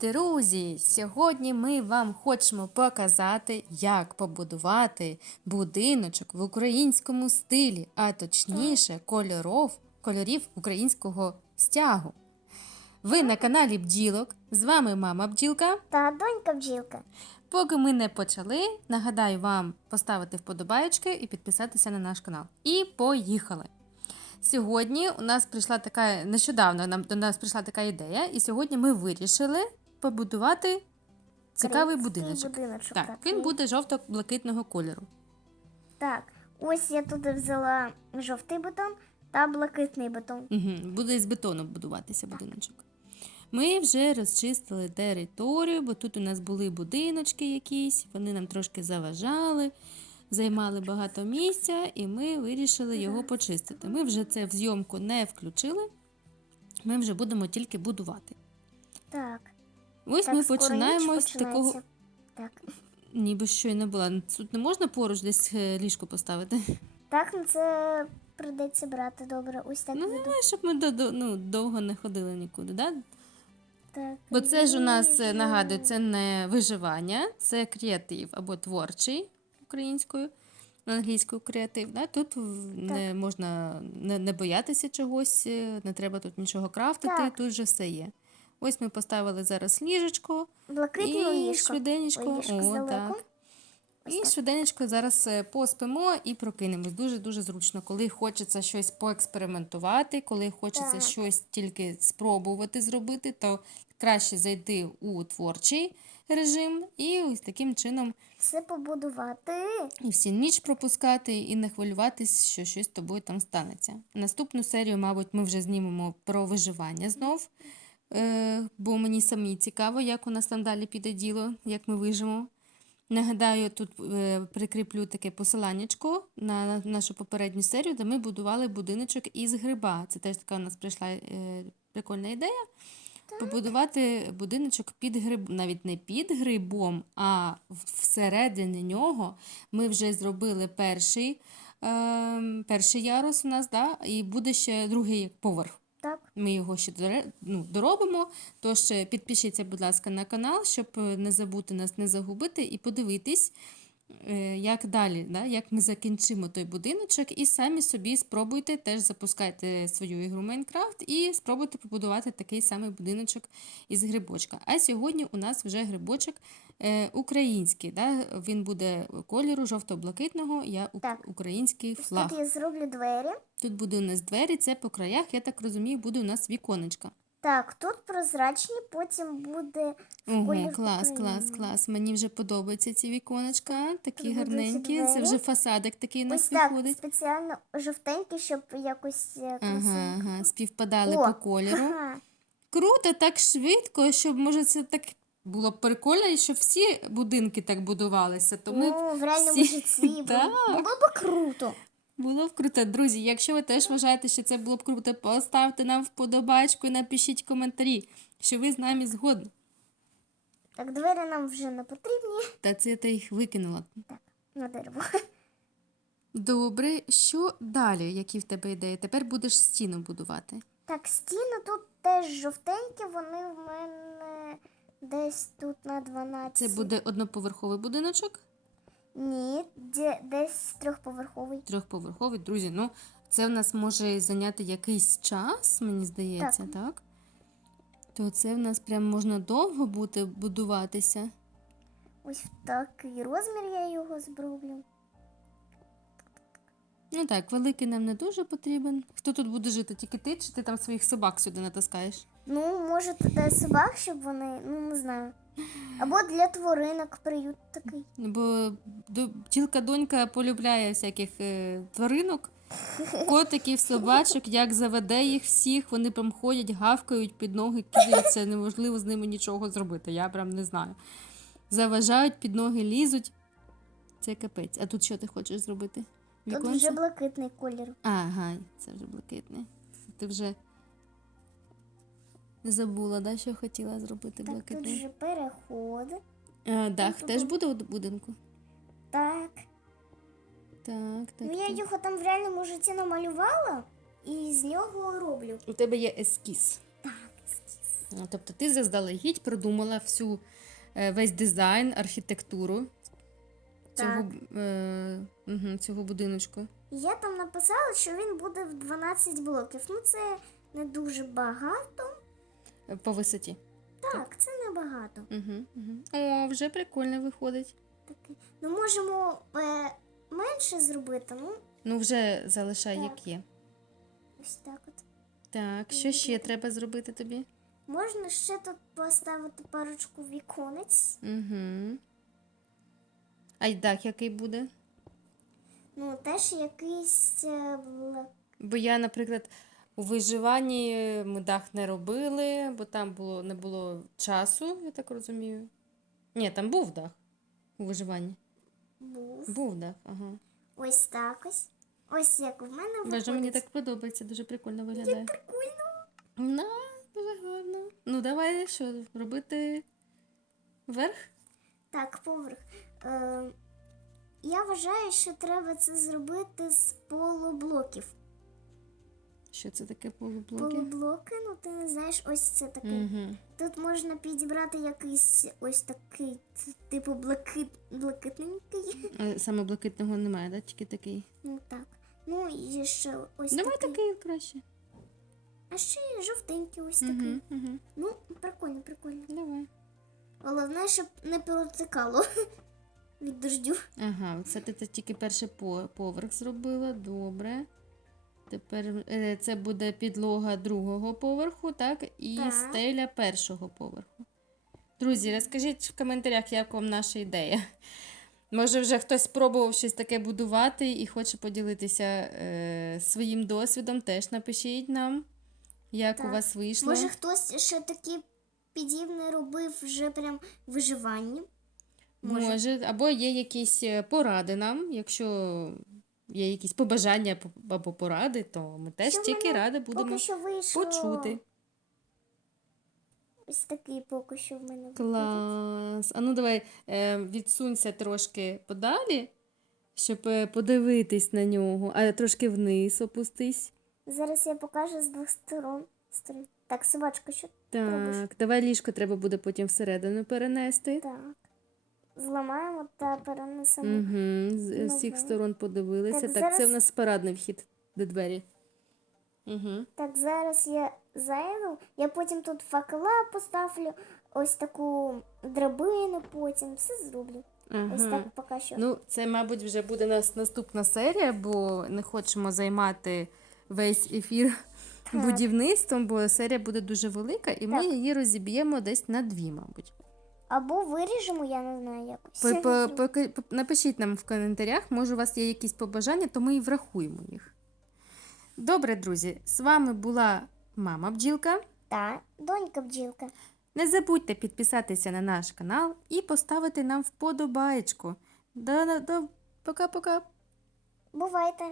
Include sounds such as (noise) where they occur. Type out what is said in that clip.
Друзі, сьогодні ми вам хочемо показати, як побудувати будиночок в українському стилі, а точніше кольоров, кольорів українського стягу. Ви на каналі Бджілок. З вами мама Бджілка. Та донька бджілка. Поки ми не почали, нагадаю вам поставити вподобаєчки і підписатися на наш канал. І поїхали! Сьогодні у нас прийшла така нещодавно нам до нас прийшла така ідея, і сьогодні ми вирішили побудувати цікавий будиночок. будиночок, Так, так. він буде жовто-блакитного кольору. Так, ось я туди взяла жовтий бетон та блакитний бетон. Угу. Буде з бетону будуватися будиночок. Ми вже розчистили територію, бо тут у нас були будиночки якісь, вони нам трошки заважали, займали багато місця, і ми вирішили його почистити. Ми вже це в зйомку не включили, ми вже будемо тільки будувати. Так. Ось так ми скоро ніч починаємо з такого. починається. Так. Ніби що й не була. Тут не можна поруч десь е, ліжко поставити. Так, ну це прийдеться брати добре. Ось так Ну, веду. давай, щоб ми до, до- ну, довго не ходили нікуди. Да? Так. Бо це ж у нас е, нагадую, це не виживання, це креатив або творчий українською, англійською креатив. Да? Тут в- не можна не, не боятися чогось, е, не треба тут нічого крафтити, Так. тут вже все є. Ось ми поставили зараз ліжечко Блакитне і ліжко. швиденечко. Ліжко О, так. І швиденечко зараз е, поспимо і прокинемось. Дуже-дуже зручно, коли хочеться щось поекспериментувати, коли хочеться Так. щось тільки спробувати зробити, то краще зайти у творчий режим і ось таким чином Все побудувати. і всі ніч пропускати, і не хвилюватись, що щось з тобою там станеться. Наступну серію, мабуть, ми вже знімемо про виживання знов. Е, бо мені самі цікаво, як у нас там далі піде діло, як ми вижимо. Нагадаю, тут е, прикріплю таке посиланнячко на нашу попередню серію, де ми будували будиночок із гриба. Це теж така у нас прийшла е, прикольна ідея. Побудувати будиночок під гриб, навіть не під грибом, а всередині нього ми вже зробили перший, е, перший ярус у нас, да? і буде ще другий поверх. Ми його ще ну, доробимо. Тож е, підпишіться, будь ласка, на канал, щоб е, не забути нас не загубити і подивитись, е, як далі, да? як ми закінчимо той будиночок, і самі собі спробуйте теж запускайте свою ігру Майнкрафт і спробуйте побудувати такий самий будиночок із грибочка. А сьогодні у нас вже грибочок український. Да? Він буде кольору жовто-блакитного, я Так. український флаг. Тут я зроблю двері. Тут буде у нас двері, це по краях, я так розумію, буде у нас віконечка. Так, тут прозрачні, потім буде Ого, клас, клас, клас. Мені вже подобаються ці віконечка, такі Тут гарненькі. Це вже фасадик такий у Ось нас так, виходить. спеціально жовтенький, щоб якось е, Ага, ага, співпадали О, по кольору. ага. Круто, так швидко, щоб може це так було б прикольно, і щоб всі будинки так будувалися. То ми Ну, в реальному всі- житті (laughs) було, Так. було б круто. Було б круто, друзі. Якщо ви теж вважаєте, що це було б круто, поставте нам вподобачку і напишіть коментарі, що ви з нами згодні. Так, двері нам вже не потрібні. Та це ти їх викинула. Так, на дерево. Добре, що далі? Які в тебе ідеї? Тепер будеш стіну будувати. Так, стіни тут теж жовтенькі, вони в мене десь тут на 12. Це буде одноповерховий будиночок, Ні, де, десь трьохповерховий. трьохповерховий. Друзі, ну це в нас може зайняти якийсь час, мені здається, так? То це в нас прям можна довго буде будуватися. Ось в такий розмір я його зроблю. Ну так, великий нам не дуже потрібен. Хто тут буде жити? Тільки ти чи ти там своїх собак сюди натаскаєш? Ну, може, туди собак, щоб вони, ну не знаю. Або для тваринок приют такий. Бо до- тілка донька полюбляє всяких е, тваринок, котиків, собачок, як заведе їх всіх, вони прям ходять, гавкають під ноги, кидаються, неможливо з ними нічого зробити. Я прям не знаю. Заважають, під ноги лізуть. Це капець. А тут що ти хочеш зробити? Тут Віконце? вже блакитний колір. Ага, це вже блакитне. Ти вже забула, да, що хотіла зробити Так, тут блакитне. вже переход. А, дах теж буде у будинку? Так. Так, так. Ну я так. його там в реальному житті намалювала і з нього роблю. У тебе є ескіз. Так, ескіз. Ну, Тобто ти заздалегідь продумала всю е, весь дизайн, архітектуру цього, е, угу, цього будиночку. Я там написала, що він буде в 12 блоків. Ну, це не дуже багато. е, По висоті. Так, це не багато. Угу, угу. О, вже прикольно виходить. Таке. Ну, можемо е, менше зробити. Ну, Ну, вже залишай, Так. як є. ось так от. Так, що ще треба зробити тобі? Можна ще тут поставити парочку віконець. Угу. А й дах який буде? Ну, теж якийсь е, бла- Бо я, наприклад, у виживанні ми дах не робили, бо там було, не було часу, я так розумію. Ні, там був дах у виживанні. був. Був дах, ага. Ось так ось. Ось як в мене Боже, виходить. мені так подобається, дуже прикольно виглядає. прикольно. На, дуже гарно. Ну, давай що, робити вверх? Так, поверх. Е, я вважаю, що треба це зробити з полублоків. Що це таке полублоки? Полублоки, ну ти не знаєш, ось це таке. Угу. Тут можна підібрати якийсь ось такий, типу блакит, блакитненький. Саме блакитного немає, да? тільки такий. Ну так. Ну і ще ось Давай такий. такий краще. А ще й жовтенький ось такий. Угу, угу. Ну, прикольно, прикольно. Давай. Головне, щоб не протикало (laughs) від дождю. Ага, це ти це тільки перший поверх зробила. Добре. Тепер е, це буде підлога другого поверху, так? І Так. стеля першого поверху. Друзі, розкажіть в коментарях, як вам наша ідея. Може, вже хтось спробував щось таке будувати і хоче поділитися е, своїм досвідом. Теж напишіть нам, як у вас вийшло. Може, хтось ще такі підібне робив вже прям в виживанні. Може. Може. Або є якісь е, поради нам, якщо є якісь побажання або поради, то ми теж Що тільки раді будемо Поки що вийшло. почути. Ось такий поки що в мене. Клас. А ну давай е, відсунься трошки подалі, щоб е, подивитись на нього, а трошки вниз опустись. Зараз я покажу з двох сторон. Так, собачка, що робиш? Так, давай ліжко треба буде потім всередину перенести. Так. Зламаємо та перенесемо. Угу. З з всіх сторон подивилися. Так, Так, це в нас парадний вхід до двері. Угу. Так, зараз я зайду. Я потім тут факела поставлю, ось таку драбину потім. Все зроблю. Ось Ага. так поки що. Ну, це, мабуть, вже буде нас наступна серія, бо не хочемо займати весь ефір будівництвом, бо серія буде дуже велика, і ми Так. її розіб'ємо десь на дві, мабуть. Або виріжемо, я не знаю якось. По- Напишіть нам в коментарях, може, у вас є якісь побажання, то ми і врахуємо їх. Добре, друзі, з вами була мама бджілка. Та, донька бджілка. Не забудьте підписатися на наш канал і поставити нам вподобаєчку. Да-да-да. Пока-пока. Бувайте!